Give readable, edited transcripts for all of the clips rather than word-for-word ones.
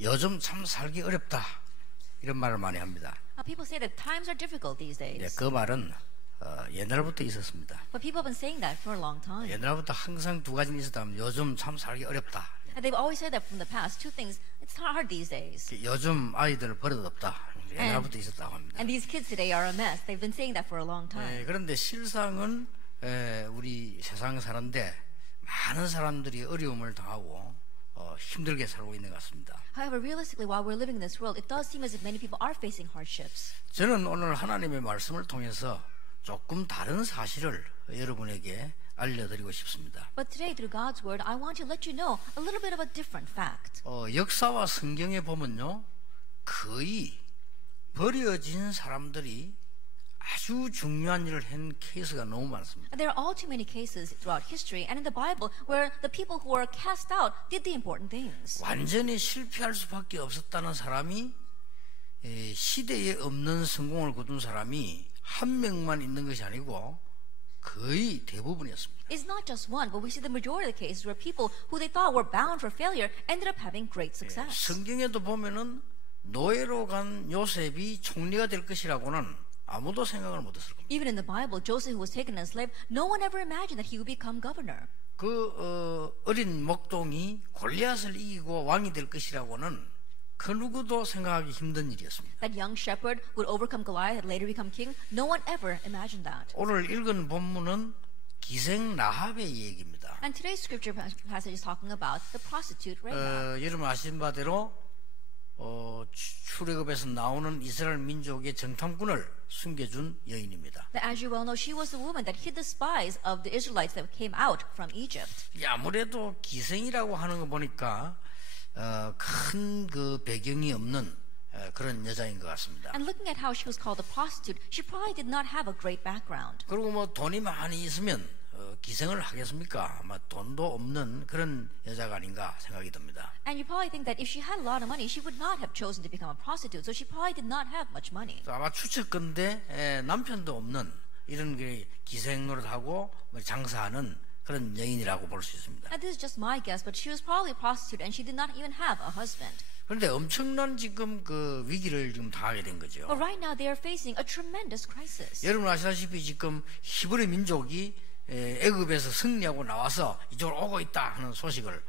요즘 참 살기 어렵다 이런 말을 많이 합니다. People say that times are difficult these days. 그 말은 옛날부터 있었습니다. But people have been saying that for a long time. 옛날부터 항상 두 가지는 있었다면 요즘 참 살기 어렵다. And they've always said that from the past. Two things, it's hard these days. 요즘 아이들 버릇없다. 옛날부터 있었다고 합니다. And these kids today are a mess. They've been saying that for a long time. 그런데 실상은 우리 세상 사는데 많은 사람들이 어려움을 당하고 힘들게 살고 있는 것 같습니다. However, realistically, while we're living in this world, it does seem as if many people are facing hardships. 저는 오늘 하나님의 말씀을 통해서 조금 다른 사실을 여러분에게 알려드리고 싶습니다. But today, through God's word, I want to let you know a little bit of a different fact. 역사와 성경에 보면요, 거의 버려진 사람들이 아주 중요한 일을 한 케이스가 너무 많습니다. There are all too many cases throughout history and in the Bible where the people who were cast out did the important things. 완전히 실패할 수밖에 없었다는 사람이 시대에 없는 성공을 거둔 사람이 한 명만 있는 것이 아니고 거의 대부분이었습니다. It's not just one, but we see the majority of the cases where people who they thought were bound for failure ended up having great success. 성경에도 보면은 노예로 간 요셉이 총리가 될 것이라고는 아무도 생각을 못했을 겁니다. Even in the Bible, Joseph, who was taken as slave, no one ever imagined that he would become governor. 어린 목동이 골리앗을 이기고 왕이 될 것이라고는 그 누구도 생각하기 힘든 일이었습니다. That young shepherd would overcome Goliath and later become king, no one ever imagined that. 오늘 읽은 본문은 기생 라합의 얘기입니다. And today's scripture passage is talking about the prostitute Rahab. 여러분 아시는 바대로 출애굽에서 나오는 이스라엘 민족의 정탐꾼을 숨겨준 여인입니다. That as you well know, she was the woman that hid the spies of the Israelites that came out from Egypt. 아무래도 기생이라고 하는 거 보니까 큰 그 배경이 없는 그런 여자인 것 같습니다. And looking at how she was called a prostitute, she probably did not have a great background. 그리고 뭐 돈이 많이 있으면 기생을 하겠습니까? 아마 돈도 없는 그런 여자가 아닌가 생각이 듭니다. And you probably think that if she had a lot of money, she would not have chosen to become a prostitute. So she probably did not have much money. 아마 추측건데 남편도 없는 이런 기생 노릇하고 장사하는 그런 여인이라고 볼 수 있습니다. And this is just my guess, but she was probably a prostitute and she did not even have a husband. 그런데 엄청난 지금 그 위기를 지금 당하게 된 거죠. But right now they are facing a tremendous crisis. 여러분 아시다시피 지금 히브리 민족이 애굽에서 승리하고 나와서 이쪽으로 오고 있다 하는 소식을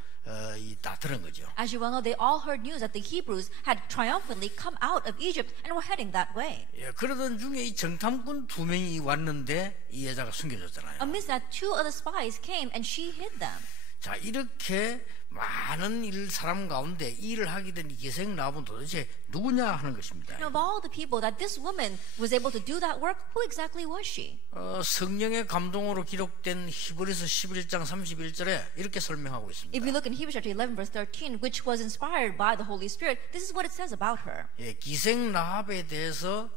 다 들은 거죠. As you well know, they all heard news that the Hebrews had triumphantly come out of Egypt and were heading that way. 그러던 중에 이 정탐꾼 두 명이 왔는데 이 여자가 숨겨졌잖아요. Amidst that, two of the spies came and she hid them. 자, 이렇게 많은 사람 가운데 일을 하게 된 기생 라합은 도대체 누구냐 하는 것입니다. Now, of all the people that this woman was able to do that work, who exactly was she? 성령의 감동으로 기록된 히브리서 11장 31절에 이렇게 설명하고 있습니다. If we look in Hebrews chapter 11 verse 13, which was inspired by the Holy Spirit, this is what it says about her. 기생 라합에 대해서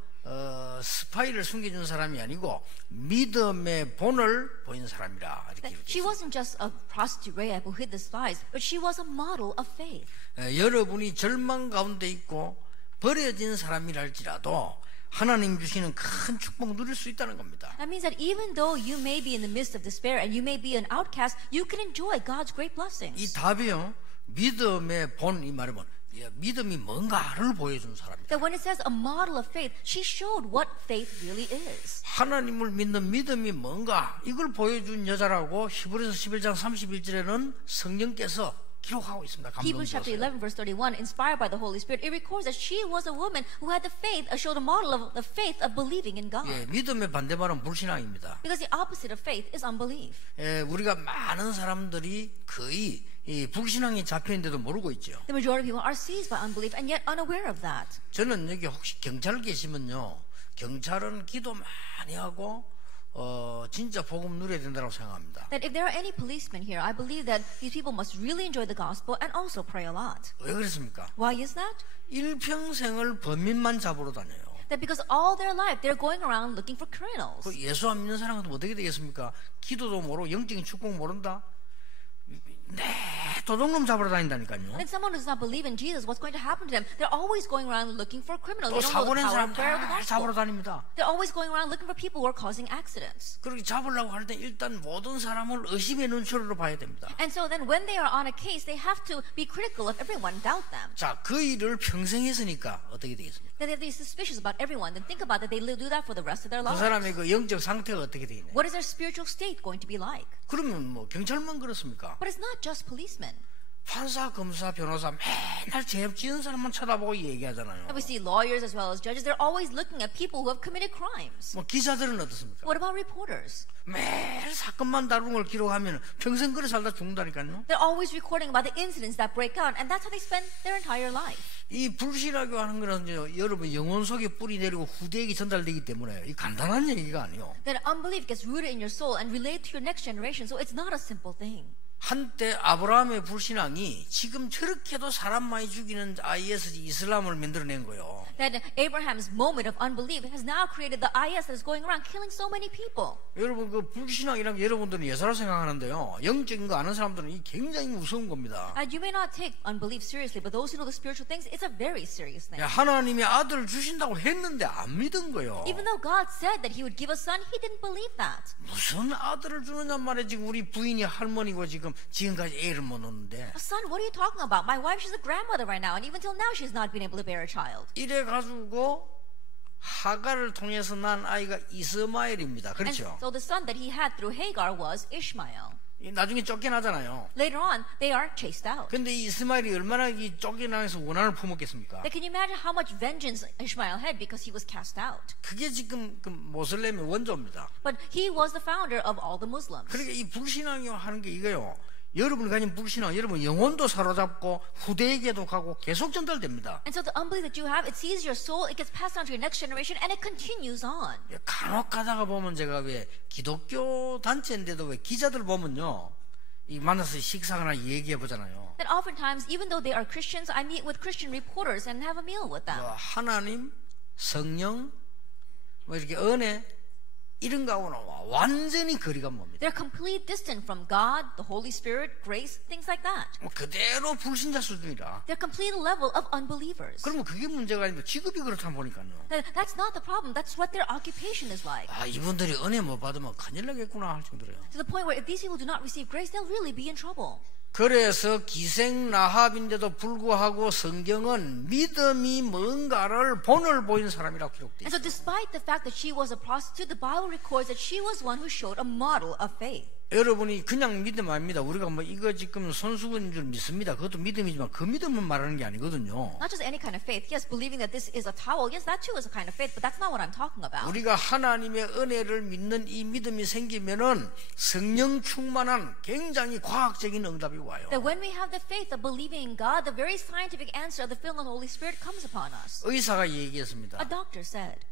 스파이를 숨겨준 사람이 아니고 믿음의 본을 보인 사람이라 이렇게 She wasn't just a prostitute Rahab who hid the spies, but she was a model of faith. 여러분이 절망 가운데 있고 버려진 사람이랄지라도 하나님 주시는 큰 축복 누릴 수 있다는 겁니다. That means that even though you may be in the midst of despair and you may be an outcast, you can enjoy God's great blessings. 이 답이요, 믿음의 본 이 말이면 믿음이 뭔가를 보여준 사람이다. That when it says a model of faith, she showed what faith really is. 하나님을 믿는 믿음이 뭔가 이걸 보여준 여자라고 히브리서 11장 31절에는 성령께서 기록하고 있습니다. Hebrews chapter 11 verse 31, inspired by the Holy Spirit, it records that she was a woman who had the faith, showed a model of the faith of believing in God. 믿음의 반대말은 불신앙입니다. Because the opposite of faith is unbelief. 우리가 많은 사람들이 거의 이 불신앙이 잡혀있는데도 모르고 있죠. The majority of people are seized by unbelief and yet unaware of that. 저는 여기 혹시 경찰 계시면요, 경찰은 기도 많이 하고 진짜 복음 누려야 된다고 생각합니다. That if there are any policemen here, I believe that these people must really enjoy the gospel and also pray a lot. 왜 그렇습니까? Why is that? 일평생을 범인만 잡으러 다녀요. That because all their life they're going around looking for criminals. 그 예수 안 믿는 사람은 어떻게 되겠습니까? 기도도 모르고 영적인 축복 모른다? 도둑놈 잡으러 다닌다니까요. Then someone who does not believe in Jesus, what's going to happen to them? They're always going around looking for criminals. 또 They don't 사고 know the 낸 power 사람 and prayer of the 다 잡으러 gospel. 다닙니다. They're always going around looking for people who are causing accidents. 그렇게 잡으려고 할 때 일단 모든 사람을 의심의 눈초리로 봐야 됩니다. And so then when they are on a case, they have to be critical of everyone, doubt them. 자, 그 일을 평생 했으니까 어떻게 되겠습니까? Then they have to be suspicious about everyone. Then think about that they do that for the rest of their 그 lives. 사람의 그 영적 상태가 어떻게 되겠냐? What is their spiritual state going to be like? 그러면 뭐 경찰만 그렇습니까? But it's not just policemen. 판사, 검사, 변호사 맨날 죄 지은 사람만 쳐다보고 얘기하잖아요. And we see lawyers as well as judges. They're always looking at people who have committed crimes. 뭐 기자들은 어떻습니까? What about reporters? 매일 사건만 다루는 걸 기록하면 평생 그래 살다 죽는다니까요. They're always recording about the incidents that break out, and that's how they spend their entire life. 이 불신하게 하는 거는 여러분 영혼 속에 뿌리 내리고 후대에게 전달되기 때문에 이 간단한 얘기가 아니에요. That unbelief gets rooted in your soul and relayed to your next generation, so it's not a simple thing. 한때 아브라함의 불신앙이 지금 저렇게도 사람 많이 죽이는 IS 이슬람을 만들어낸 거예요. That Abraham's moment of unbelief has now created the IS that is going around killing so many people. 여러분 그 불신앙이란 게 여러분들은 예사로 생각하는데요. 영적인 거 아는 사람들은 이 굉장히 무서운 겁니다. And you may not take unbelief seriously, but those who know the spiritual things, it's a very serious thing. 하나님이 아들을 주신다고 했는데 안 믿은 거예요. Even though God said that He would give a son, He didn't believe that. 무슨 아들을 주느냐 말이야. 지금 우리 부인이 할머니고 지금까지 애를 못 낳는데. Son, what are you talking about? My wife, she's a grandmother right now, and even till now, she's not been able to bear a child. 이래 가지고 하갈을 통해서 난 아이가 이스마엘입니다. And 그렇죠? so the son that he had through Hagar was Ishmael. 나중에 쫓겨나잖아요. Later on, they are chased out. 근데 이 이스마엘이 얼마나 이 쫓겨나서 원한을 품었겠습니까? Now, can you imagine how much vengeance Ishmael had because he was cast out? 그게 지금 그 모슬렘의 원조입니다. But he was the founder of all the Muslims. 그러니까 이 불신앙이 하는 게 이거요. 여러분이 가진 불신앙, 여러분 영혼도 사로잡고 후대에게도 가고 계속 전달됩니다. And so the unbelief that you have, it sees your soul, it gets passed on to your next generation, and it continues on. 간혹 가다가 보면 제가 왜 기독교 단체인데도 왜 기자들 보면요, 이 만나서 식사나 얘기해 보잖아요. That oftentimes, even though they are Christians, I meet with Christian reporters and have a meal with them. 하나님, 성령, 뭐 이렇게 은혜 이런 거하고는 완전히 거리가 멉니다. They're completely distant from God, the Holy Spirit, grace, things like that. 그대로 불신자 수준이라. They're complete level of unbelievers. 그러면 그게 문제가 아니고 직업이 그렇다 보니까요. That's not the problem. That's what their occupation is like. 이분들이 은혜 못 받으면 큰일 나겠구나 할 정도로요. To the point where if these people do not receive grace, they'll really be in trouble. 그래서 기생 라합인데도 불구하고 성경은 믿음이 뭔가를 본을 보인 사람이라고 기록돼 And so 있어요. despite the fact that she was a prostitute, the Bible records that she was one who showed a model of faith. 여러분이 그냥 믿음 아닙니다. 우리가 뭐 이거 지금 손수건인 줄 믿습니다. 그것도 믿음이지만 그 믿음은 말하는 게 아니거든요. Not just any kind of faith. Yes, believing that this is a towel. Yes, that too is a kind of faith, but that's not what I'm talking about. 우리가 하나님의 은혜를 믿는 이 믿음이 생기면은 성령 충만한 굉장히 과학적인 응답이 와요. That when we have the faith of believing in God, the very scientific answer of the filling of the Holy Spirit comes upon us. 의사가 얘기했습니다. A doctor said,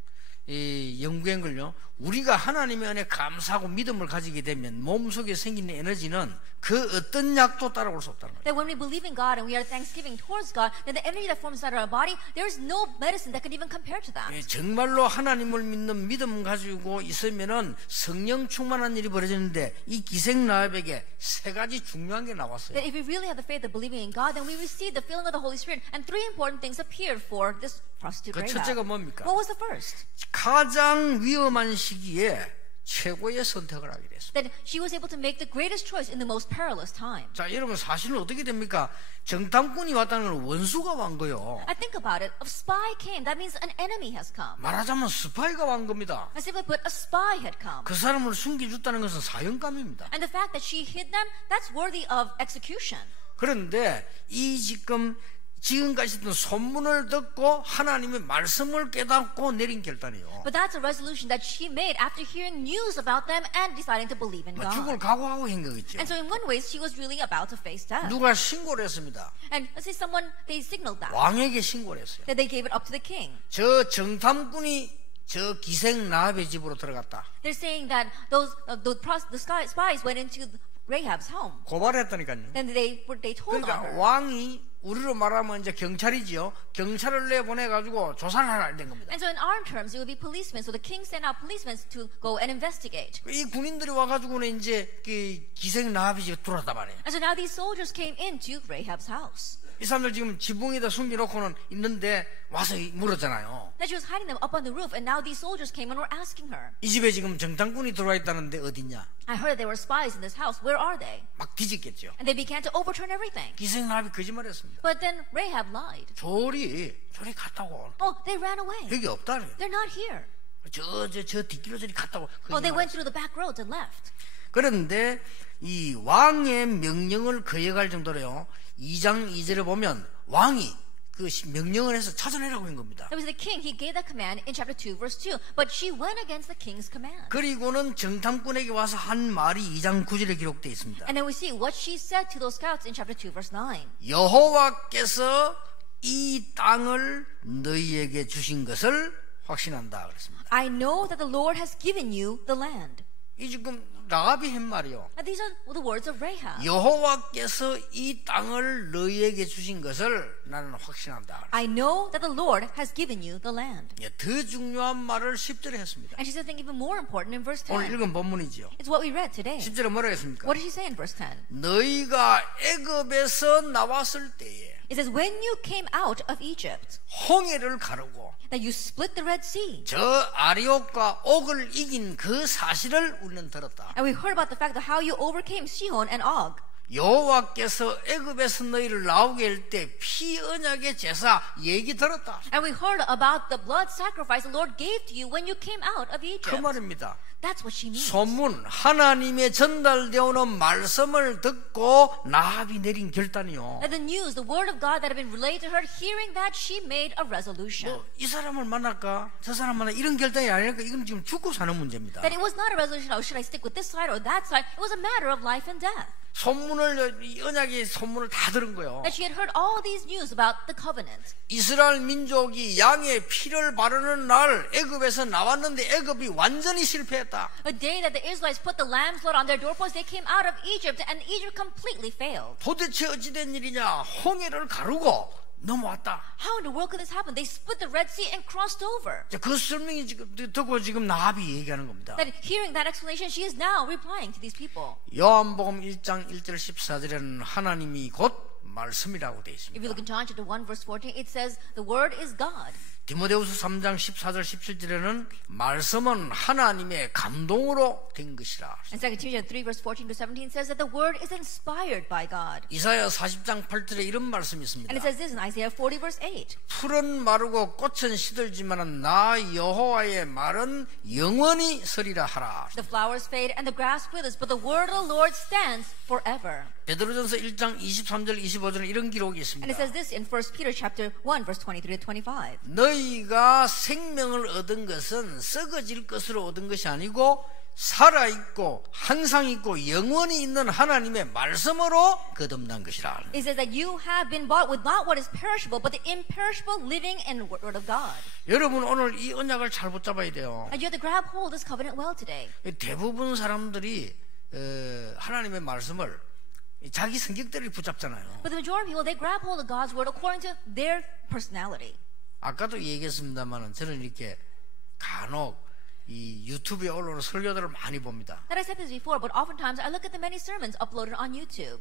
이 연구한 걸요. 우리가 하나님의 은혜 감사하고 믿음을 가지게 되면 몸속에 생기는 에너지는 그 어떤 약도 따라올 수 없다는 거예요. that when we believe in God and we are thanksgiving towards God, then the energy that forms inside our body, there is no medicine that can even compare to that. 정말로 하나님을 믿는 믿음 가지고 있으면은 성령 충만한 일이 벌어지는데 이 기생 라합에게 세 가지 중요한 게 나왔어요. That if we really have the faith of believing in God, then we receive the filling of the Holy Spirit, and three important things appeared for this prostitute 그 Rahab. 첫째가 뭡니까? What was the first? 가장 위험한 시기에 최고의 선택을 하게 됐습니다. That she was able to make the greatest choice in the most perilous time. 자, 여러분 사실은 어떻게 됩니까? 정탐꾼이 왔다는 건 원수가 온 거요. I think about it. A spy came. That means an enemy has come. 말하자면 스파이가 온 겁니다. I simply put, a spy had come. 그 사람을 숨겨줬다는 것은 사형감입니다. And the fact that she hid them, that's worthy of execution. 그런데 이 지금까지 있던 소문을 듣고 하나님의 말씀을 깨닫고 내린 결단이에요. But that's a resolution that she made after hearing news about them and deciding to believe in 죽을 God. 각오하고 한 거겠죠. And so in one way, she was really about to face death. 누가 신고를 했습니다. And let's say they signaled that. 왕에게 신고를 했어요. That they gave it up to the king. 저 정탐꾼이 저 기생 라합의 집으로 들어갔다. They're saying that the spies went into Rahab's home. 고발했다니까요. Then they told on 그러니까 her. 왕이 우리로 말하면 이제 경찰이지요. 경찰을 내보내가지고 조사를 하라 된 겁니다. And so in our terms, it would be policemen. So the king sent out policemen to go and investigate. 이 군인들이 와가지고는 이제 그 기생 라합이 집에 들어왔단 말이에요. And so now these soldiers came into Rahab's house. 이 사람들 지금 지붕에다 숨겨놓고는 있는데 와서 물었잖아요. That she was hiding them up on the roof, and now these soldiers came and were asking her. 이 집에 지금 정탐꾼이 들어와 있다는데 어딨냐? I heard that there were spies in this house. Where are they? 막 뒤집겠죠. And they began to overturn everything. 기생 라합이 거짓말했습니다. But then Rahab lied. 저리 갔다고. Oh, they ran away. 여기 없다. They're not here. 저 뒷길로 저리 갔다고. Oh, they went through the back roads and left. 그런데 이 왕의 명령을 거역할 정도로요. 2장 2절에 보면 왕이 그 명령을 해서 찾아내라고 한 겁니다. It was the king. He gave that command in chapter 2, verse 2. But she went against the king's command. 그리고는 정탐꾼에게 와서 한 말이 2장 9절에 기록되어 있습니다. And then we see what she said to those scouts in chapter 2, verse 9. 여호와께서 이 땅을 너희에게 주신 것을 확신한다 그랬습니다. I know that the Lord has given you the land. 이 지금 라합이 한 말이요. And these are the words of Rahab. 여호와께서 이 땅을 너희에게 주신 것을 나는 확신한다. I know that the Lord has given you the land. 더 중요한 말을 10절에 했습니다. And she said something even more important in verse 10. 오늘 읽은 본문이지요. It's what we read today. 10절에 뭐라고 했습니까? What did she say in verse 10? 너희가 애굽에서 나왔을 때에 It says, when you came out of Egypt, 홍해를 가르고 that you split the Red Sea. 저 아리옥과 옥을 이긴 그 사실을 우리는 들었다. And we heard about the fact of how you overcame Sihon and Og. 여호와께서 애굽에서 너희를 나오게 할 때 피 언약의 제사 얘기 들었다. And we heard about the blood sacrifice the Lord gave to you when you came out of 그 Egypt. 말입니다. That's what she means. 소문 하나님의 전달되어 오는 말씀을 듣고 라합이 내린 결단이요. And the news, the word of God that had been relayed to her, hearing that, she made a resolution. 이 사람을 만날까 저 사람 만나 이런 결단이 아니니까 이건 지금 죽고 사는 문제입니다. That it was not a resolution, oh, should I stick with this side or that side? It was a matter of life and death. 소문을 이 언약의 소문을 다 들은 거예요. That she had heard all these news about the covenant. 이스라엘 민족이 양의 피를 바르는 날 애굽에서 나왔는데 애굽이 완전히 실패했다. A day that the Israelites put the lamb's blood on their doorposts, they came out of Egypt, and Egypt completely failed. 도대체 어찌된 일이냐? 홍해를 가르고 넘어왔다. How in the world could this happen? They split the Red Sea and crossed over. 그 설명이 지금 듣고 지금 라합이 얘기하는 겁니다. That hearing that explanation, she is now replying to these people. 요한복음 1장 1절 14절에는 하나님이 곧 말씀이라고 되어 If you 있습니다. look in John chapter 1 verse 14, it says the word is God. 디모데후서 3장 14절 17절에는 말씀은 하나님의 감동으로 된 것이라. And 2 Timothy 3 verse 14 to 17 says that the word is inspired by God. 이사야 40장 8절에 이런 말씀이 있습니다. And it says this in Isaiah 40 verse 8. 풀은 마르고 꽃은 시들지만 나 여호와의 말은 영원히 서리라 하라. The flowers fade and the grass withers, but the word of the Lord stands forever. 베드로전서 1장 23절 25절에 이런 기록이 And 있습니다. it says this in 1 Peter chapter 1 verse 23 to 25. 너희가 생명을 얻은 것은 썩어질 것으로 얻은 것이 아니고 살아있고 항상 있고 영원히 있는 하나님의 말씀으로 거듭난 것이라. It says that you have been bought with not what is perishable, but the imperishable living and word of God. 여러분 오늘 이 언약을 잘 붙잡아야 돼요. And you have to grab hold of this covenant well today. 대부분 사람들이 하나님의 말씀을 자기 성격대로 붙잡잖아요. But the majority of people, they grab hold of God's word according to their personality. 아까도 얘기했습니다만 저는 이렇게 간혹 이 유튜브에 올라오는 설교들을 많이 봅니다. That I said this before, but oftentimes I look at the many sermons uploaded on YouTube.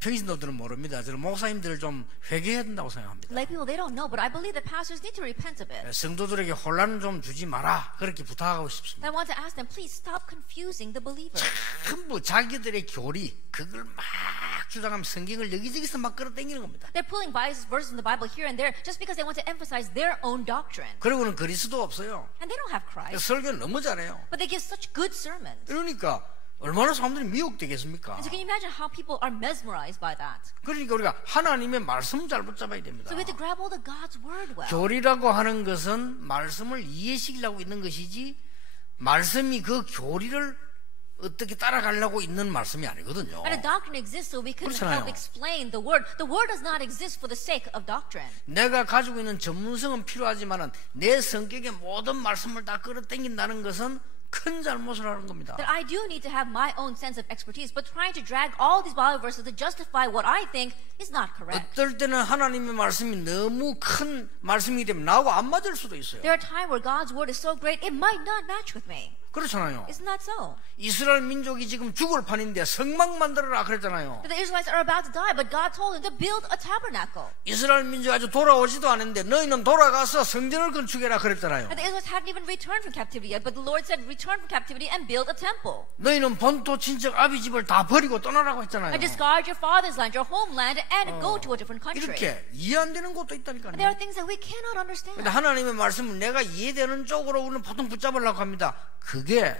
평신도들은 모릅니다. 저는 목사님들을 좀 회개해야 된다고 생각합니다. Like people, they don't know, but I believe that pastors need to repent of it. 성도들에게 혼란 좀 주지 마라 그렇게 부탁하고 싶습니다. I want to ask them, please stop confusing the believer. 전부 자기들의 교리 그걸 막 주장하면 성경을 여기저기서 막 끌어당기는 겁니다. They're pulling biased verses in the Bible here and there just because they want to emphasize their own doctrine. 그리고는 그리스도 없어요. And they don't have Christ, 설교 너무 잘해요. but they give such good sermons. 그러니까 얼마나 사람들이 미혹되겠습니까? And so can you imagine how people are mesmerized by that? 그러니까 우리가 하나님의 말씀 잘 붙잡아야 됩니다. So we have to grab hold of God's word well. 교리라고 하는 것은 말씀을 이해시키려고 있는 것이지 말씀이 그 교리를 어떻게 따라가려고 있는 말씀이 아니거든요. And a doctrine exists so we can 그렇잖아요. help explain the word. The word does not exist for the sake of doctrine. 내가 가지고 있는 전문성은 필요하지만 내 성격의 모든 말씀을 다 끌어당긴다는 것은 큰 잘못을 하는 겁니다. That I do need to have my own sense of expertise, but trying to drag all these Bible verses to justify what I think is not correct. 어떨 때는 하나님의 말씀이 너무 큰 말씀이기 때문에 나하고 안 맞을 수도 있어요. There are times where God's word is so great, it might not match with me. 그렇잖아요. Isn't that so? 이스라엘 민족이 지금 죽을 판인데 성막 만들어라 그랬잖아요. That the Israelites are about to die, but God told them to build a tabernacle. 이스라엘 민족이 아직 돌아오지도 않았는데 너희는 돌아가서 성전을 건축해라 그랬잖아요. And the Israelites hadn't even returned from captivity yet, but the Lord said, return from captivity and build a temple. 너희는 본토 친척 아비 집을 다 버리고 떠나라고 했잖아요. And discard your father's land, your homeland, and go to a different country. 이렇게 이해 안 되는 것도 있다니까요. There are things that we cannot understand. 근데 하나님의 말씀을 내가 이해되는 쪽으로 우리는 보통 붙잡으려고 합니다. 그게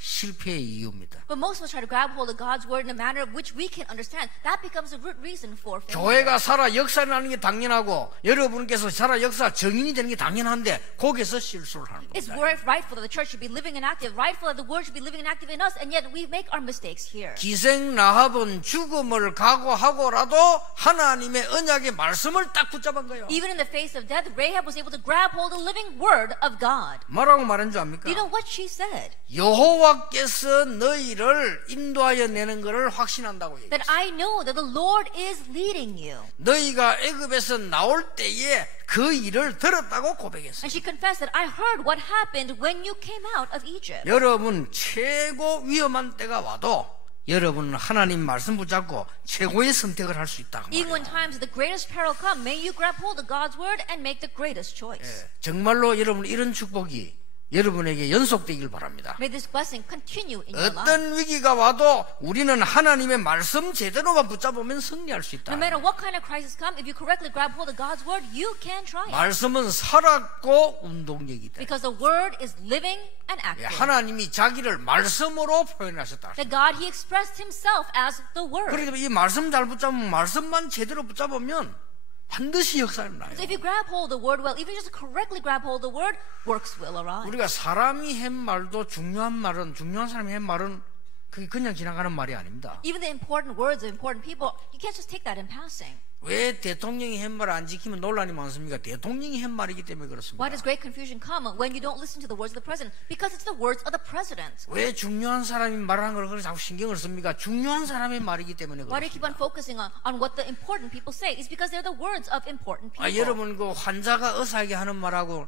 실패의 이유입니다. But most of us try to grab hold of God's word in a manner of which we can understand. That becomes a root reason for failure. 교회가 살아 역사라는 게 당연하고 여러분께서 살아 역사 증인이 되는 게 당연한데 거기서 실수를 하는 It's 겁니다. rightful that the church should be living and active, rightful that the word should be living and active in us, and yet we make our mistakes here. 기생 라합은 죽음을 각오하고라도 하나님의 언약의 말씀을 딱 붙잡은 거예요. Even in the face of death, Rahab was able to grab hold of the living word of God. 뭐라고 말한 줄 압니까? You know what she said? 여호와께서 너희를 인도하여 내는 것을 확신한다고 얘기했어요. That I know that the Lord is leading you. 너희가 애굽에서 나올 때에 그 일을 들었다고 고백했어요. And she confessed that I heard what happened when you came out of Egypt. 여러분 최고 위험한 때가 와도 여러분은 하나님 말씀 붙잡고 최고의 선택을 할 수 있다고 Even when 말해요. times of the greatest peril come, may you grab hold of God's word and make the greatest choice. 정말로 여러분 이런 축복이 여러분에게 연속되길 바랍니다. May this blessing continue in your life. 어떤 위기가 와도 우리는 하나님의 말씀 제대로만 붙잡으면 승리할 수 있다. No matter what kind of crisis come, if you correctly grab hold of God's word, you can triumph. 말씀은 살았고 운동력이다. Because the word is living and active. 하나님이 자기를 말씀으로 표현하셨다. That God, He expressed Himself as the word. 그렇기 때문에 이 말씀 잘 붙잡으면 말씀만 제대로 붙잡으면 반드시 역사는 나요. So if you grab hold of the word well, even just correctly grab hold of the word, works will arise. 우리가 사람이 한 말도 중요한 사람이 한 말은 그게 그냥 지나가는 말이 아닙니다. Even the important words of important people, you can't just take that in passing. 왜 대통령이 한 말 안 지키면 논란이 많습니까? 대통령이 한 말이기 때문에 그렇습니다. Why does great confusion come when you don't listen to the words of the president? Because it's the words of the president. 왜 중요한 사람이 말하는 걸 그렇게 자꾸 신경을 씁니까? 중요한 사람의 말이기 때문에 Why do you keep on 그렇습니다. focusing on what the important people say? It's because they're the words of important people. 여러분 그 환자가 의사에게 하는 말하고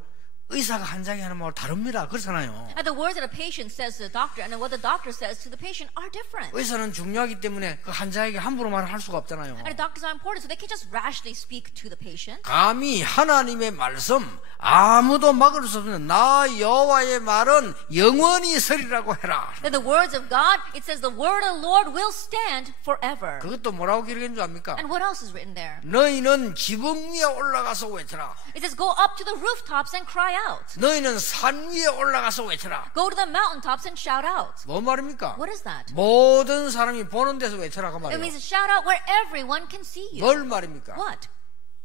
의사가 환자에게 하는 말하고 다릅니다. 그렇잖아요. And the words that a patient says to the doctor and what the doctor says to the patient are different. 의사는 중요하기 때문에 그 환자에게 함부로 말을 할 수가 없잖아요. And the doctors are important, so they can't just rashly speak to the patient. 감히 하나님의 말씀 아무도 막을 수 없는 나 여호와의 말은 영원히 서리라고 해라. That the words of God, it says the word of the Lord will stand forever. 그것도 뭐라고 기록한 줄 압니까? And what else is written there? 너희는 지붕 위에 올라가서 외쳐라. It says go up to the rooftops and cry out. 너희는 산 위에 올라가서 외쳐라. Go to the mountaintops and shout out. 뭐 말입니까? What is that? 모든 사람이 보는 데서 외쳐라 그 It 말이에요. means to shout out where everyone can see you. 뭘 말입니까? What?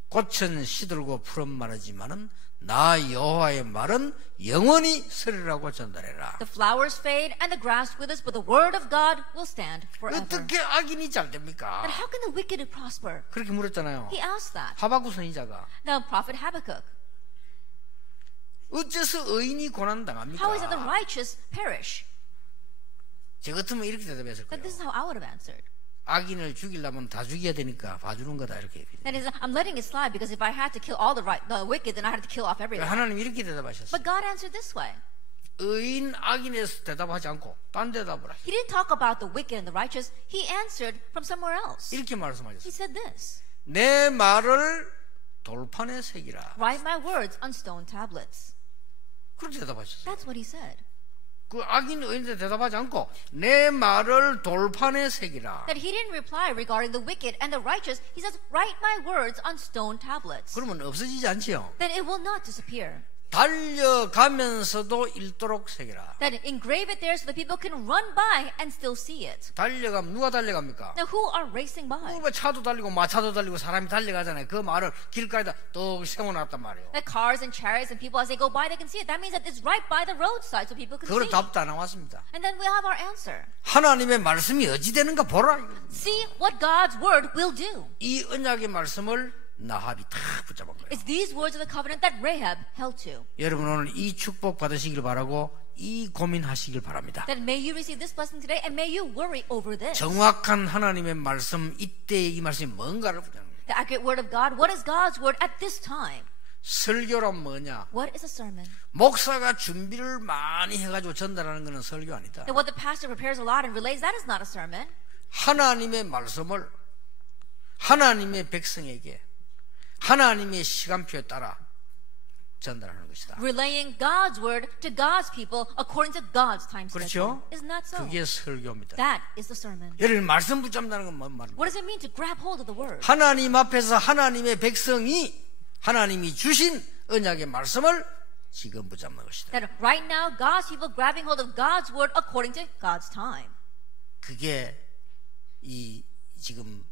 꽃은 시들고 풀은 마르지만은 나 여호와의 말은 영원히 서리라고 전달해라. The flowers fade and the grass withers, but the word of God will stand forever. 어떻게 악인이 잘 됩니까? And how can the wicked prosper? 그렇게 물었잖아요. He asked that. 하박국 선지자가 The prophet Habakkuk. 어째서 의인이 고난당합니까? How is it the righteous perish? 저 같으면 이렇게 대답했을 That 거예요. this is how I would have answered. 악인을 죽이려면 다 죽여야 되니까 봐주는 거다 이렇게. That is, I'm letting it slide because if I had to kill all the wicked, then I had to kill off everyone. 하나님 이렇게 대답하셨어요. But God answered this way. 의인 악인에서 대답하지 않고 딴 대답을 하셨어요. He didn't talk about the wicked and the righteous. He answered from somewhere else. 이렇게 말씀하셨어요. He said this. 내 말을 돌판에 새기라. Write my words on stone tablets. 그렇게 대답하셨어요. That's what he said. 그 악인 의인한테 대답하지 않고 내 말을 돌판에 새기라. That he didn't reply regarding the wicked and the righteous. He says, write my words on stone tablets. 그러면 없어지지 않지요. Then it will not disappear. 달려가면서도 읽도록 새기라. That engrave it there so that people can run by and still see it. 달려가면 누가 달려갑니까? Now who are racing by? 뭐 차도 달리고 마차도 달리고 사람이 달려가잖아요. 그 말을 길가에다 떡 세워놨단 말이에요. That cars and chariots and people as they go by they can see it. That means that it's right by the roadside so people can 그걸 see. 답도 안 나왔습니다. And then we have our answer. 하나님의 말씀이 어찌 되는가 보라. See what God's word will do. 이 언약의 말씀을 나합이 다 붙잡은 거예요. It's these words of the covenant that Rahab held to. 여러분 오늘 이 축복 받으시길 바라고 이 고민하시길 바랍니다. That may you receive this blessing today and may you worry over this. 정확한 하나님의 말씀, 이때 이 말씀이 뭔가를 보자는 거예요. The accurate word of God. What is God's word at this time? 설교란 뭐냐? What is a sermon? 목사가 준비를 많이 해가지고 전달하는 것은 설교 아니다. That what the pastor prepares a lot and relays, that is not a sermon. 하나님의 말씀을 하나님의 백성에게 하나님의 시간표에 따라 전달하는 것이다. Relaying God's word to God's people according to God's time schedule. 그렇죠? Isn't that so? 그게 설교입니다. That is the sermon. 여러분 말씀 붙잡는다는 건 뭔 말입니까? What does it mean to grab hold of the word? 하나님 앞에서 하나님의 백성이 하나님이 주신 언약의 말씀을 지금 붙잡는 것이다. That right now God's people grabbing hold of God's word according to God's time. 그게 이 지금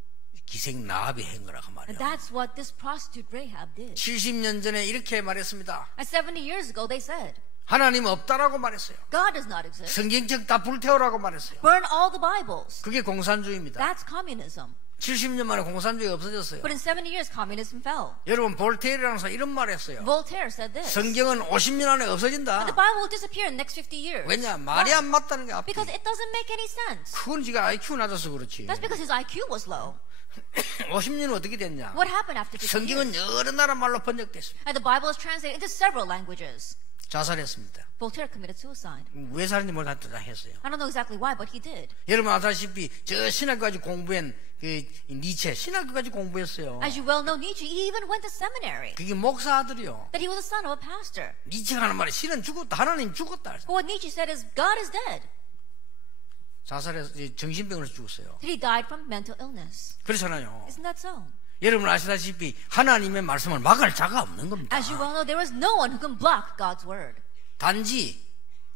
기생 나합이 한 거라고 말이에요. And that's what this prostitute Rahab did. 70년 전에 이렇게 말했습니다. And 70 years ago they said, 하나님 없다라고 말했어요. God does not exist. 성경책 다 불태우라고 말했어요. Burn all the Bibles. 그게 공산주의입니다. That's communism. 70년 만에 공산주의가 없어졌어요. But in 70 years communism fell. 여러분 볼테이르라는 사람 이런 말 했어요. Voltaire said this. 성경은 50년 안에 없어진다. The Bible will disappear in the next 50 years. 왜냐? 말이 안 맞다는 게 앞뒤. Because it doesn't make any sense. 그건 지가 IQ 낮아서 그렇지. That's because his IQ was low. 50년은 어떻게 됐냐? What happened after 50 성경은 years? 여러 나라 말로 번역됐습니다. And the Bible is translated into several languages. 자살했습니다. Voltaire committed suicide. 왜 살았는지 몰라도 다 했어요. I don't know exactly why, but he did. 여러분 아다시피 저 신학까지 공부한 그 니체 신학까지 공부했어요. As you well know, Nietzsche, he even went to seminary. 그게 목사 아들이요. That he was the son of a pastor. 니체가 하는 말이 신은 죽었다. 하나님 죽었다. But what Nietzsche said is, God is dead. 자살해서 정신병으로 죽었어요. That he died from mental illness. 그렇잖아요. Isn't that so? 여러분 아시다시피 하나님의 말씀을 막을 자가 없는 겁니다. As you well know, there is no one who can block God's word. 단지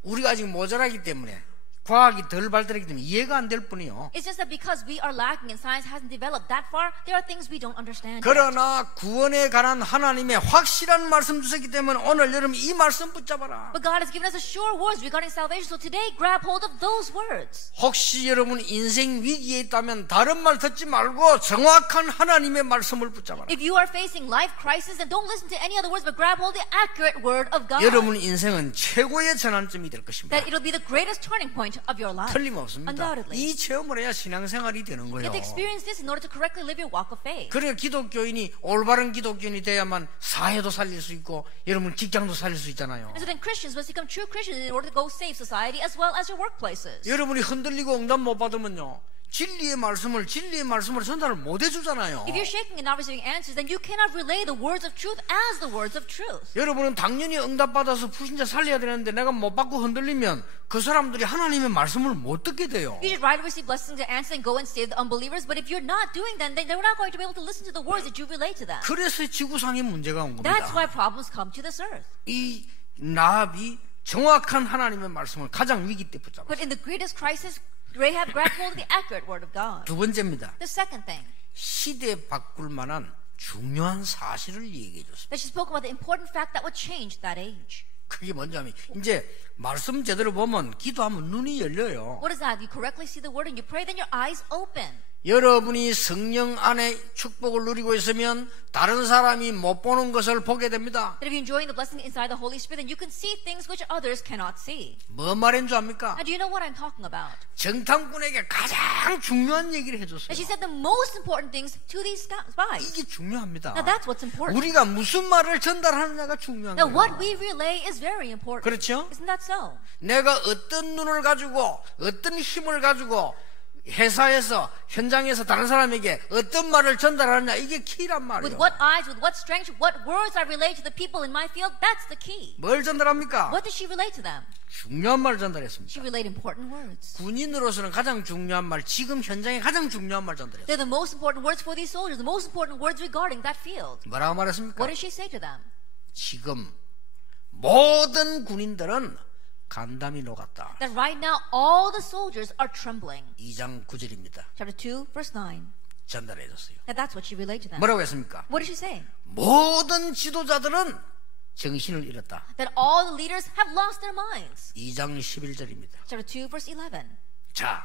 우리가 아직 모자라기 때문에 과학이 덜 발달했기 때문에 이해가 안 될 뿐이요. It's just that because we are lacking and science hasn't developed that far, there are things we don't understand. 그러나 구원에 관한 하나님의 확실한 말씀 주셨기 때문에 오늘 여러분 이 말씀 붙잡아라. But God has given us a sure words regarding salvation, so today grab hold of those words. 혹시 여러분 인생 위기에 있다면 다른 말 듣지 말고 정확한 하나님의 말씀을 붙잡아라. If you are facing life crisis, then don't listen to any other words, but grab hold of the accurate word of God. 여러분 인생은 최고의 전환점이 될 것입니다. That it'll be the greatest turning point of your life. 틀림없습니다. Undoubtedly. 이 체험을 해야 신앙생활이 되는 You 거예요. have to experience this in order to correctly live your walk of faith. 그러니까 기독교인이 올바른 기독교인이 돼야만 사회도 살릴 수 있고 여러분 직장도 살릴 수 있잖아요. And so then Christians must become true Christians in order to go save society as well as your workplaces. 여러분이 흔들리고 응답 못 받으면요 진리의 말씀을 전달을 못 해주잖아요. If you're shaking and not receiving answers, then you cannot relay the words of truth as the words of truth. 여러분은 당연히 응답 받아서 불신자 살려야 되는데 내가 못 받고 흔들리면 그 사람들이 하나님의 말씀을 못 듣게 돼요. You should rightly receive blessings and answers and go and save the unbelievers. But if you're not doing that, then they're not going to be able to listen to the words that you relay to them. 그래서 지구상에 문제가 온 That's why 겁니다. problems come to this earth. 이 나합이 정확한 하나님의 말씀을 가장 위기 때 붙잡았어요. But in the greatest crisis, Rahab grabbed hold of the accurate word of God. 두 번째입니다. The second thing, 시대 바꿀 만한 중요한 사실을 얘기해 줬습니다. that she spoke about the important fact that would change that age. 그게 뭔냐면 이제 말씀 제대로 보면 기도하면 눈이 열려요. What is that? You correctly see the word and you pray, then your eyes open. 여러분이 성령 안에 축복을 누리고 있으면 다른 사람이 못 보는 것을 보게 됩니다. That if you're enjoying the blessing inside the Holy Spirit, then you can see things which others cannot see. 뭐 말인 줄 압니까? Now, do you know what I'm talking about? 정탐꾼에게 가장 중요한 얘기를 해줬어요. And she said the most important things to these spies. 이게 중요합니다. Now, that's what's important. 우리가 무슨 말을 전달하느냐가 중요한 Now, 거예요. what we relay is very important. 그렇죠? Isn't that so? 내가 어떤 눈을 가지고 어떤 힘을 가지고 회사에서 현장에서 다른 사람에게 어떤 말을 전달하느냐 이게 키란 With 말이에요. what eyes, with what strength, what words I relay to the people in my field, that's the key. 뭘 전달합니까? What did she relay to them? 중요한 말을 She 전달했습니다. relayed important words. 군인으로서는 가장 중요한 말, 지금 현장에 가장 중요한 말 전달했어요. They're the most important words for these soldiers, the most important words regarding that field. 뭐라고 말했습니까? What did she say to them? 지금 모든 군인들은 간담이 녹았다. That right now all the soldiers are trembling. 2장 9절입니다. Chapter 2, verse 9. 전달해줬어요. That that's what she relayed to them. 뭐라고 했습니까? What did she say? 모든 지도자들은 정신을 잃었다. That all the leaders have lost their minds. 2장 11절입니다. Chapter 2, verse 11. 자,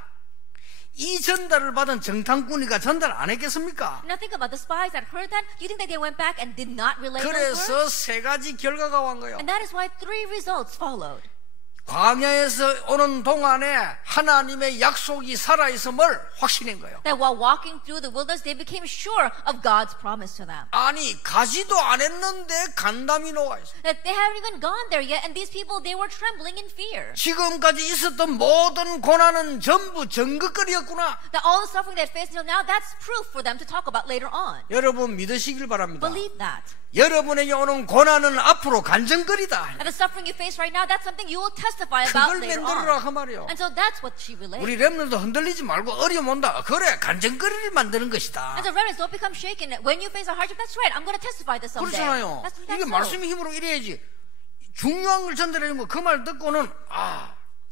이 전달을 받은 정탐꾼이가 전달 안 했겠습니까? Now think about the spies that heard that. Do you think that they went back and did not relay those words? 그래서 세 가지 결과가 온 거예요. And that is why 3 results followed. 광야에서 오는 동안에 하나님의 약속이 살아있음을 확신한 거예요. That while walking through the wilderness, they became sure of God's promise to them. 아니 가지도 않았는데 간담이 녹아있어요. That they haven't even gone there yet, and these people, they were trembling in fear. 지금까지 있었던 모든 고난은 전부 전극거리였구나. That all the suffering they faced until now, that's proof for them to talk about later on. 여러분 믿으시길 바랍니다. Believe that. 여러분에게 오는 고난은 앞으로 간증거리다. And the suffering you face right now, that's something you will testify about 그걸 later 만들어라 그 on. 말이에요. And so that's what she relayed. 우리 렘넌트 흔들리지 말고 어려움 온다. 그래 간증거리를 만드는 것이다. And so remnants, don't become shaken. When you face a hardship, that's right. I'm going to testify this someday. 그렇잖아요. 이게 so. 말씀의 힘으로 이래야지. 중요한 걸 전달해준 거 그 말 듣고는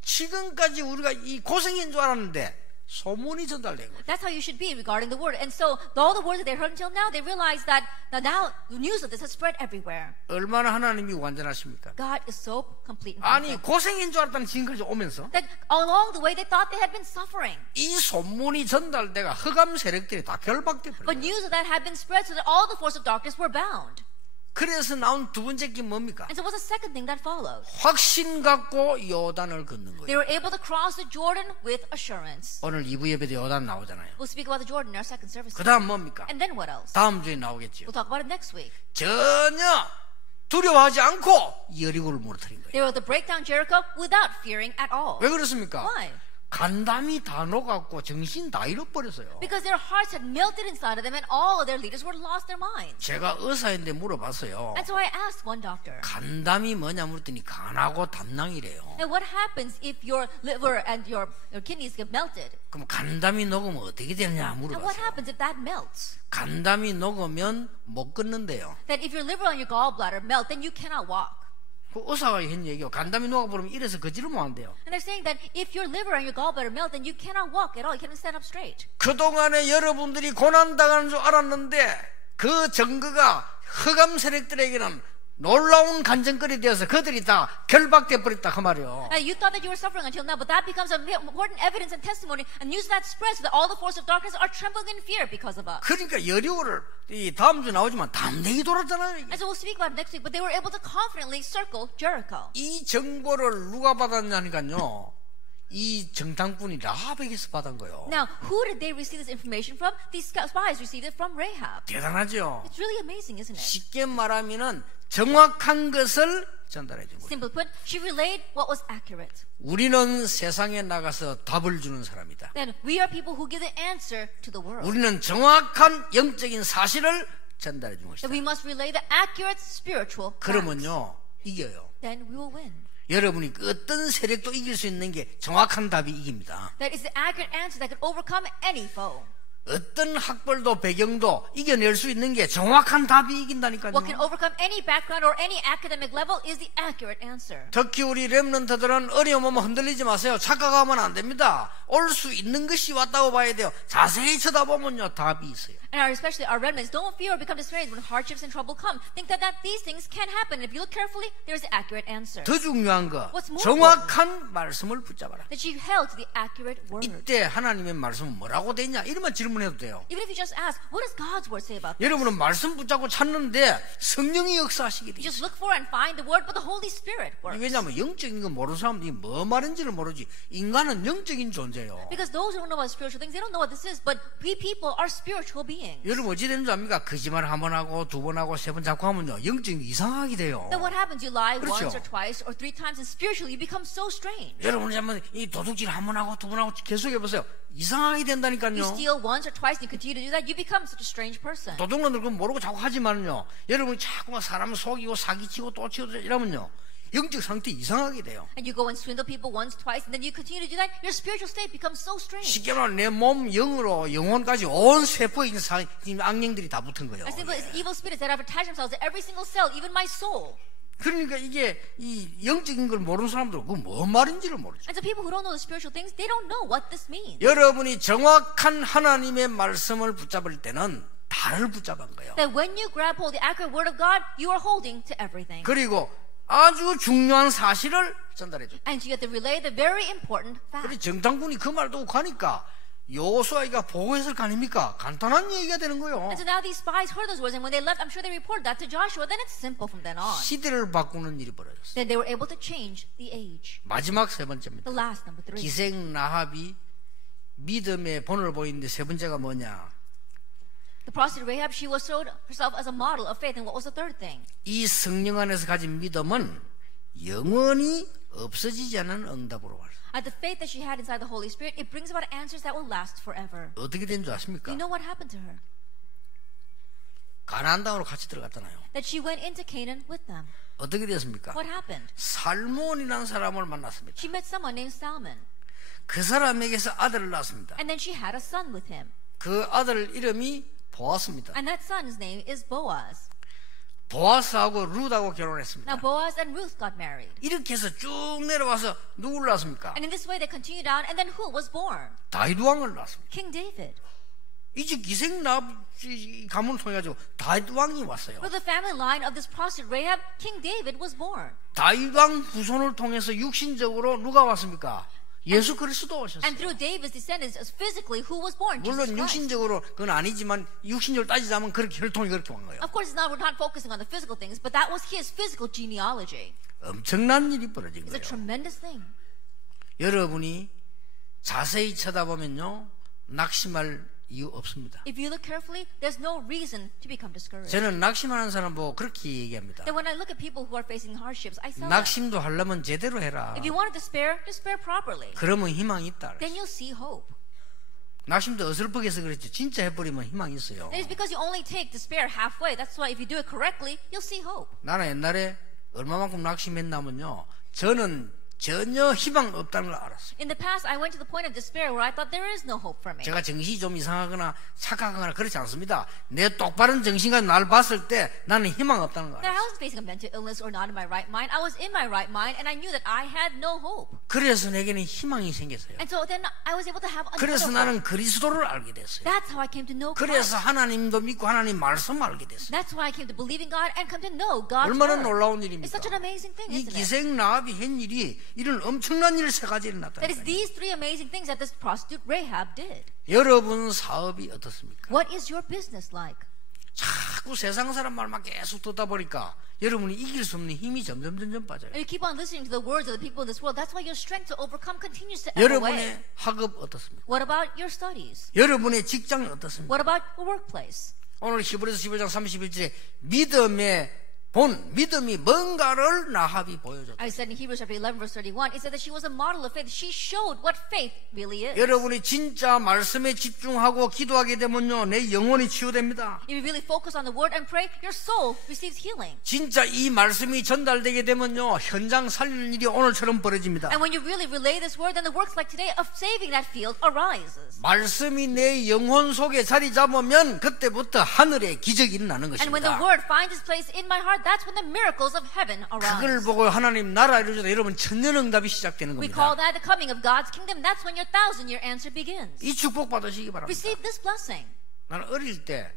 지금까지 우리가 이 고생인 줄 알았는데 소문이 전달된 거예요. That's how you should be regarding the word. And so all the words that they heard until now, they realized that now the news of this has spread everywhere. 얼마나 하나님이 완전하십니까? God is so complete and 아니 perfect. 고생인 줄 알았다는 지금까지 오면서 That along the way they thought they had been suffering. 이 소문이 전달돼가 흑암 세력들이 다 결박돼 버려요. But news of that had been spread so that all the forces of darkness were bound. 그래서 나온 두 번째 게 뭡니까? And so what's the second thing that followed? 확신 갖고 요단을 걷는 They 거예요. were able to cross the Jordan with assurance. 오늘 2부 예배도 요단 나오잖아요. We'll speak about the Jordan in our second service. 그 다음 뭡니까? And then what else? 다음 주에 나오겠죠. We'll talk about it next week. 전혀 두려워하지 않고 여리고를 무너뜨린 거예요. They were able to break down Jericho without fearing at all. 왜 그렇습니까? Why? 간담이 다 녹았고 정신 다 잃어버렸어요. Because their hearts had melted inside of them and all of their leaders were lost their minds. 제가 의사인데 물어봤어요. And so I asked one doctor, 간담이 뭐냐 물었더니 간하고 담낭이래요. and what happens if your liver and your kidneys get melted? 그럼 간담이 녹으면 어떻게 되느냐 And what 물어봤어요. happens if that melts? 간담이 녹으면 못 걷는데요. That if your liver and your gallbladder melt, then you cannot walk. 그 의사가 한 얘기요. 간담이 녹아버리면 이래서 걷지를 못한대요. And they're saying that if your liver and your gallbladder melt, then you cannot walk at all. You cannot stand up straight. 그동안에 여러분들이 고난당하는 줄 알았는데 그 증거가 흑암 세력들에게는 놀라운 간증거리 되어서 그들이 다 결박돼 버렸다 그 말이요. You thought that you were suffering until now, but that becomes an important evidence and testimony, and news that spreads so that all the forces of darkness are trembling in fear because of us. 그러니까 여리고를 이 다음 주 나오지만 담대히 돌았잖아요. And so we'll speak about it next week, but they were able to confidently circle Jericho. 이 정보를 누가 받았냐니까요. 이 정탐꾼이 라합에게서 받은 거예요. Now, who did they receive this information from? These spies received it from Rahab. 대단하죠. It's really amazing, isn't it? 쉽게 말하면은 정확한 것을 전달해 준 거예요. Simply put, she relayed what was accurate. 우리는 세상에 나가서 답을 주는 사람이다. Then we are people who give the answer to the world. 우리는 정확한 영적인 사실을 전달해 준 것이다. That we must relay the accurate spiritual facts. 그러면요 이겨요. Then we will win. 여러분이 어떤 세력도 이길 수 있는 게 정확한 답이 이깁니다. That is the accurate answer that can overcome any foe. 어떤 학벌도 배경도 이겨낼 수 있는 게 정확한 답이 이긴다니까요. What can overcome any background or any academic level is the accurate answer. 특히 우리 렘넌트들은 어려움 오면 흔들리지 마세요. 착각하면 안 됩니다. 올 수 있는 것이 왔다고 봐야 돼요. 자세히 쳐다보면요 답이 있어요. And especially our remnants, don't fear or become discouraged when hardships and trouble come. Think that these things can happen. If you look carefully, there is the accurate answer. 더 중요한 거 What's more 정확한 말씀을 붙잡아라. That she held to the accurate word. 이때 하나님의 말씀은 뭐라고 되냐 이러면 질문해도 돼요. Even if you just ask, what does God's word say about this? 여러분은 말씀 붙잡고 찾는데 성령이 역사하시게 You 돼요. just look for and find the word, but the Holy Spirit works. 왜냐하면 영적인 거 모르는 사람들이 뭐 말인지를 모르지. 인간은 영적인 존재예요. Because those who don't know about spiritual things, they don't know what this is. But we people are spiritual beings. 여러분 어찌 되는 줄 압니까? 거짓말 한 번 하고 두 번 하고 세 번 자꾸 하면요 영적인 이상하게 돼요. Then what happens? You lie 그렇죠. once or twice or 3 times, and spiritually you become so strange. 여러분이 한번 이 도둑질 한 번 하고 두 번 하고 계속 해보세요. 이상하게 된다니까요. You steal once or twice, and you continue to do that, you become such a strange person. 도둑놈들 그건 모르고 자꾸 하지만요. 여러분이 자꾸 막 사람을 속이고 사기치고 또 치고 이러면요. 영적 상태 이상하게 돼요. And you go and swindle people once, twice, and then you continue to do that, your spiritual state becomes so strange. 쉽게 말하면 내 몸 영으로 영혼까지 온 세포에 있는 악령들이 다 붙은 거예요. I think it's evil spirits that have attached themselves to every single cell, even my soul. 그러니까 이게 이 영적인 걸 모르는 사람들은 그건 뭔 말인지를 모르죠. And so people who don't know the spiritual things, they don't know what this means. 여러분이 정확한 하나님의 말씀을 붙잡을 때는 달을 붙잡은 거예요. That when you grab hold of the accurate word of God, you are holding to everything. 그리고 아주 중요한 사실을 전달해 줘. And you have to relay the very important 그래 fact. 정탐꾼이 그 말 듣고 가니까 여호수아가 보고했을 거 아닙니까? 간단한 얘기가 되는 거예요. And so now these spies heard those words, and when they left, I'm sure they reported that to Joshua. Then it's simple from then on. 시대를 바꾸는 일이 벌어졌어요. Then they were able to change the age. 마지막 세 번째입니다. The last, number 3. 기생 라합이 믿음의 본을 보이는데 세 번째가 뭐냐? The prostitute Rahab, she was showed herself as a model of faith. And what was the third thing? 이 성령 안에서 가진 믿음은 영원히 없어지지 않는 응답으로 왔어요. The faith that she had inside the Holy Spirit, it brings about answers that will last forever. 어떻게 된 줄 아십니까? You know what happened to her? 가나안 땅으로 같이 들어갔잖아요. That she went into Canaan with them. 어떻게 됐습니까? What happened? 살몬이라는 사람을 만났습니다. She met someone named Salmon. 그 사람에게서 아들을 낳았습니다. And then she had a son with him. 그 아들 이름이 보아스입니다. And that son's name is Boaz. 보아스하고 룻하고 결혼했습니다. Now Boaz and Ruth got married. 이렇게 해서 쭉 내려와서 누구를 낳았습니까? And in this way they continued on, and then who was born? 다윗 왕을 낳았습니다. King David. 이제 기생 라합 가문을 통해 가지고 다윗 왕이 왔어요. Through the family line of this prostitute Rahab, King David was born. 다윗 왕 후손을 통해서 육신적으로 누가 왔습니까? 예수 그리스도 And 오셨어요. through David's descendants, physically, who was born? Jesus 물론 Christ. 육신적으로 그건 아니지만 육신적으로 따지자면 그렇게 혈통이 그렇게 온 거예요. Of course, we're not focusing on the physical things, but that was his physical genealogy. 엄청난 일이 벌어진 It's a 거예요. tremendous thing. 여러분이 자세히 쳐다보면요 낙심할 이유 없습니다. If you look carefully, there's no reason to become discouraged. 저는 낙심하는 사람 보고 그렇게 얘기합니다. Then when I look at people who are facing hardships, I tell them, 낙심도 하려면 제대로 해라. if you want to despair properly. 그러면 희망이 있다. Then you'll see hope. 낙심도 어설프게 해서 그렇지 진짜 해버리면 희망이 있어요. And it's because you only take despair halfway. That's why if you do it correctly, you'll see hope. 나는 옛날에 얼마만큼 낙심했냐면요 저는 전혀 희망 없다는 걸 알았어요. In the past, I went to the point of despair where I thought there is no hope for me. 제가 정신이 좀 이상하거나 착각하거나 그렇지 않습니다. 내 똑바른 정신과 나를 봤을 때 나는 희망 없다는 걸 That I 알았어요. wasn't facing a mental illness or not in my right mind. I was in my right mind, and I knew that I had no hope. 그래서 내게는 희망이 생겼어요. And so then I was able to have 그래서 another 나는 hope. 그리스도를 알게 됐어요. That's how I came to know 그래서 Christ. 하나님도 믿고 하나님 말씀 알게 됐어요. That's why I came to believe in God and come to know God's 얼마나 word. 놀라운 It's 일입니까? such an amazing thing, 이 isn't it? 기생 라합이 한 일이 이런 엄청난 일 세 가지 일어났다. That is these three amazing things that this prostitute Rahab did. 여러분 사업이 어떻습니까? What is your business like? 자꾸 세상 사람 말만 계속 듣다 보니까 여러분이 이길 수 없는 힘이 점점 빠져요. If you keep on listening to the words of the people in this world, that's why your strength to overcome continues to ebb away. 여러분의 학업 어떻습니까? What about your studies? 여러분의 직장은 어떻습니까? What about your workplace? 오늘 히브리서 15장 31절에 믿음의 본, 믿음이 뭔가를 라합이 보여줬다. I said in Hebrews chapter 11 verse 31, it said that she was a model of faith. She showed what faith really is. 여러분이 진짜 말씀에 집중하고 기도하게 되면요 내 영혼이 치유됩니다. If you really focus on the word and pray, your soul receives healing. 진짜 이 말씀이 전달되게 되면요 현장 살리는 일이 오늘처럼 벌어집니다. And when you really relay this word, then the works like today of saving that field arises. 말씀이 내 영혼 속에 자리 잡으면 그때부터 하늘의 기적이 일어나는 And when the 것입니다. word finds its place in my heart, that's when the miracles of heaven 그걸 arise. 보고 하나님 나라 이루어져도 여러분 천년응답이 시작되는 We call 겁니다. that the coming of God's kingdom. That's when your 1,000-year answer begins. 이 축복 받으시기 바랍니다. Receive this blessing. 나는 어릴 때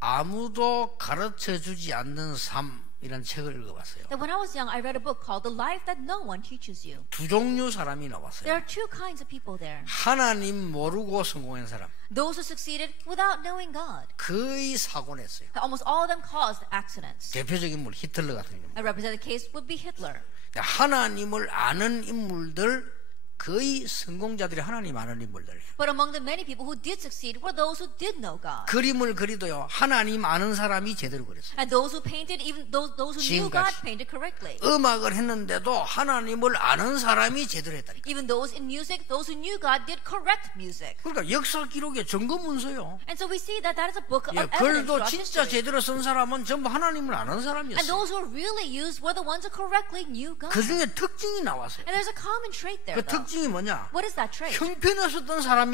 아무도 가르쳐주지 않는 삶이라는 책을 읽어봤어요. That when I was young, I read a book called The Life That No One Teaches You. 두 종류 사람이 There 나왔어요. are two kinds of people there. 하나님 모르고 성공한 사람 Those who succeeded without knowing God. 거의 사고 냈어요. Almost all of them caused accidents. 대표적인 인물 히틀러 같은 인물. A representative case would be Hitler. 하나님을 아는 인물들 거의 성공자들이 하나님 아는 인물들. But among the many people who did succeed were those who did know God. 그림을 그리도요 하나님 아는 사람이 제대로 그렸어요. And those who painted, even those who knew God, 지금까지. painted correctly. 음악을 했는데도 하나님을 아는 사람이 제대로 했다니까. Even those in music, those who knew God did correct music. 그러니까 역사 기록의 점검 문서요. And so we see that that is a book of 예, evidence 글도 throughout 진짜 history. 제대로 쓴 사람은 전부 하나님을 아는 And 사람이었어요. those who were really used were the ones who correctly knew God. 그 중에 특징이 나왔어요. And there's a common trait there, 그 though. 특징이 뭐냐? What is that trait? 형편없었던 사람인데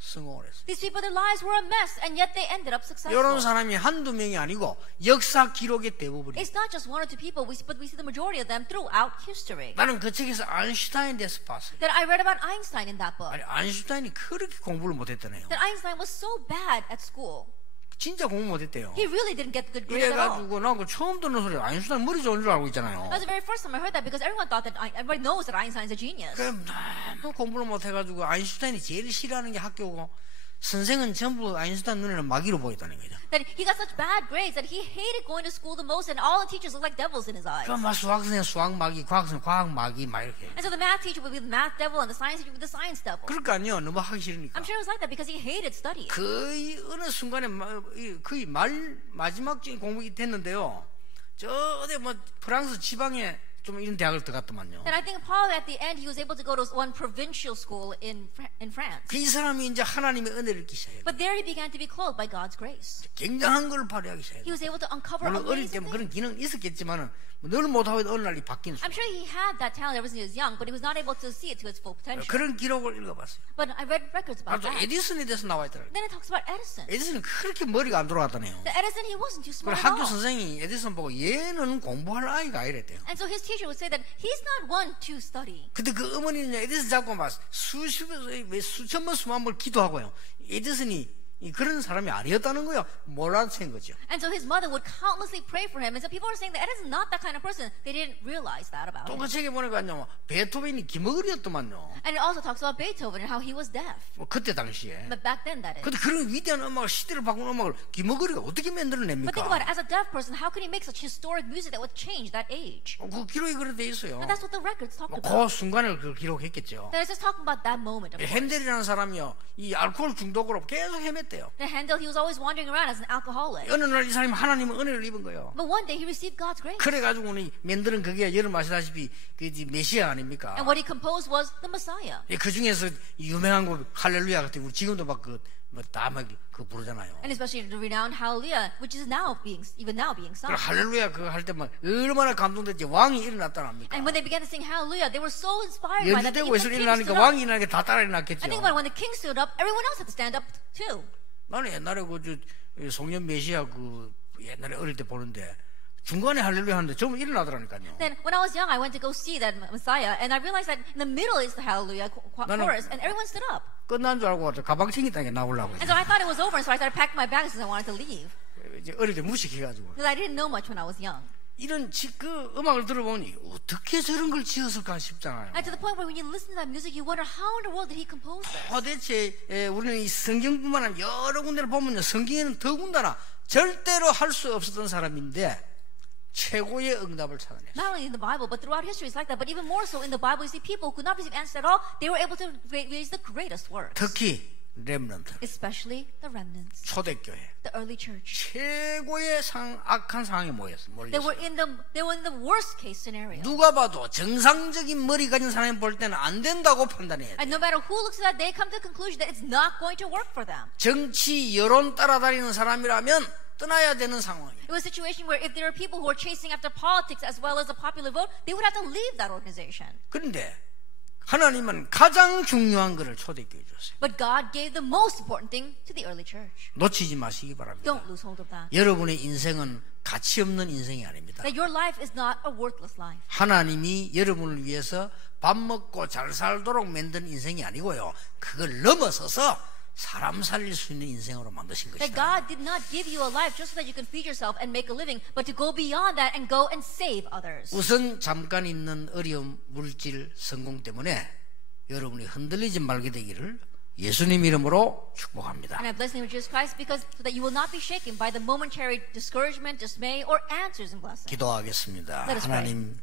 성공을 했어요. These people, their lives were a mess, and yet they ended up successful. 이런 사람이 한두 명이 아니고 역사 기록의 대부분이에요. It's not just one or two people, but we see the majority of them throughout history. 나는 그 책에서 아인슈타인에 대해서 봤어요. That I read about Einstein in that book. 아니, 아인슈타인이 그렇게 공부를 못했다네요. That Einstein was so bad at school. 진짜 공부 못했대요. He really didn't get good grades at all. 그래가지고 난 처음 듣는 소리 아인슈타인 머리 좋은 줄 알고 있잖아요. That was the very first time I heard that because everyone thought that everybody knows that Einstein's a genius. 그럼 너무 공부를 못해가지고 아인슈타인이 제일 싫어하는 게 학교고 선생은 전부 아인슈타인 눈에는 마귀로 보였다는 거죠. That he got such bad grades that he hated going to school the most, and all the teachers looked like devils in his eyes. 그럼 막 수학 선생 수학 마귀, 과학 선생 과학 마귀 막 이렇게. And so the math teacher would be the math devil, and the science teacher would be the science devil. 그럴 거 아니에요. 너무 하기 싫으니까. I'm sure it was like that because he hated studying. 거의 어느 순간에 거의 마지막적인 공부가 됐는데요. 저 어디 뭐 프랑스 지방에 좀 이런 대학을 들어갔더만요. And I think probably at the end he was able to go to one provincial school in France. 그 이 사람이 이제 하나님의 은혜를 입기 시작해요. But there he began to be clothed by God's grace. 굉장한 걸 발휘하기 시작해요. He was able to uncover 물론 어릴 때 amazing 뭐 things. 그런 기능은 있었겠지만은 늘 못하고 어느 날이 바뀌는 I'm sure he had that talent ever since he was young, but he was not able to see it to its full potential. 그런 기록을 읽어봤어요. But I read records about 또 that. 에디슨에 대해서 나와 있더라고요. Then it talks about Edison. 에디슨은 그렇게 머리가 안 돌아갔다네요. The Edison, he wasn't too 그리고 smart at 학교 all. 선생이 에디슨 보고 얘는 공부할 아이가 이랬대요. And so his teacher would say that he's not one to study. 근데 그 어머니는 에디슨 잡고 막 수천 번 수만 번 기도하고요. 에디슨이 그런 사람이 아니었다는 거예요. 몰랐던 거죠. And so his mother would countlessly pray for him. And so people were saying that Edison's not that kind of person. They didn't realize that about him. 똑같이 책에 보니까요. 베토벤이 기머거리였더만요. And it also talks about Beethoven and how he was deaf. 뭐 그때 당시에. But back then, that is. 근데 그런 위대한 음악을 시대를 바꾸는 음악을 기머거리가 어떻게 But think 만들어냅니까? about it. As a deaf person, how could he make such historic music that would change that age? 그 기록이 그래 돼 있어요. And that's what the records talked 그 about. 순간을 그 기록했겠죠. That is just talking about that moment. Of course. 핸델이라는 사람이요. 이 알코올 중독으로 계속 헤맸대요. And Handel, he was always wandering around as an alcoholic. 어느 날 이 사람이 하나님의 은혜를 입은 거예요. But one day he received God's grace. 그래가지고는 만드는 그게 여러분 아시다시피 그 메시아 아닙니까? And what he composed was the Messiah. 그 중에서 유명한 곡 할렐루야 같은 우리 지금도 막 그 부르잖아요. And especially the renowned Hallelujah, which is even now being sung. 그 할렐루야 그거 할 때만 얼마나 감동됐지. 왕이 일어났다랍니까? And when they began to sing Hallelujah, they were so inspired by that. 연주되고 Even 예술 the king 일어나니까 stood up. 왕이 일어나니까 다 따라 일어났겠죠. I think about it, when the king stood up, everyone else had to stand up too. 나는 옛날에 송년 메시아 옛날에 어릴 때 보는데 중간에 할렐루야 하는데 전부 일어나더라니까요. Then when I was young, I went to go see that Messiah, and I realized that in the middle is the Hallelujah chorus, and everyone stood up. 끝난 줄 알고 가방 챙기다가 나오려고 And so I thought it was over, and so I started packing my bags because I wanted to leave. 이제 어릴 때 무식해가지고 Because I didn't know much when I was young. 이런 그 음악을 들어보니 어떻게 저런 걸 지었을까 싶잖아요. And to the point where when you listen to that music, you wonder how in the world did he compose this? 도대체 우리는 이 성경뿐만 아니라 여러 군데를 보면요, 성경에는 더군다나 절대로 할 수 없었던 사람인데 최고의 응답을 찾아냈어요. Not only in the Bible, but throughout history, it's like that. But even more so in the Bible, you see people who could not receive answers at all, they were able to raise the greatest works. 특히 렘넌트, Especially the remnants, 초대교회, the early church. 최고의 악한 상황에 They 몰렸어요. were in the worst case scenario. 누가 봐도 정상적인 머리 가진 사람이 볼 때는 안 된다고 판단해야 돼. And no matter who looks at that, they come to the conclusion that it's not going to work for them. 정치 여론 따라다니는 사람이라면 떠나야 되는 상황이에요. It was a situation where if there are people who are chasing after politics as well as a popular vote, they would have to leave that organization. 그런데 하나님은 가장 중요한 것을 초대교회에 줬어요. But God gave the most important thing to the early church. 놓치지 마시기 바랍니다. Don't lose hold of that. 여러분의 인생은 가치 없는 인생이 아닙니다. That your life is not a worthless life. 하나님이 여러분을 위해서 밥 먹고 잘 살도록 만든 인생이 아니고요. 그걸 넘어서서 사람 살릴 수 있는 인생으로 만드신 That 것이다. God did not give you a life just so that you can feed yourself and make a living, but to go beyond that and go and save others. 우선 잠깐 있는 어려움, 물질, 성공 때문에 여러분이 흔들리지 말게 되기를 예수님 이름으로 축복합니다. And I bless the name of Jesus Christ because so that you will not be shaken by the momentary discouragement, dismay, or answers and blessings. 기도하겠습니다. Let us pray. 하나님,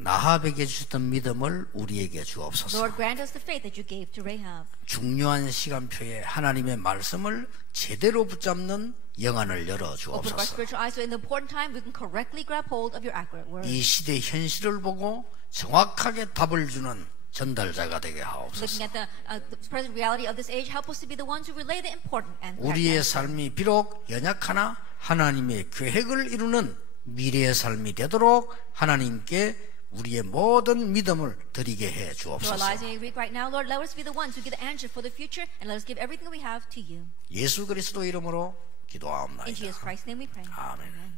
나합에게 주셨던 믿음을 우리에게 주옵소서. Lord, grant us the faith that you gave to Rahab. 중요한 시간표에 하나님의 말씀을 제대로 붙잡는 영안을 열어 Open up our 주옵소서. spiritual eyes so in the important time we can correctly grab hold of your accurate word. 이 시대의 현실을 보고 정확하게 답을 주는 전달자가 되게 하옵소서. Looking at the present reality of this age, help us to be the ones who relay the important and 우리의 삶이 비록 연약하나 하나님의 계획을 이루는 미래의 삶이 되도록 하나님께 우리의 모든 믿음을 드리게 해 So our 주옵소서. lives may be weak right now, Lord. Let us be the ones who give the answer for the future, and let us give everything we have to you. 예수 그리스도 이름으로 In 기도하옵나이다. Jesus Christ's name we pray. 아멘. Amen.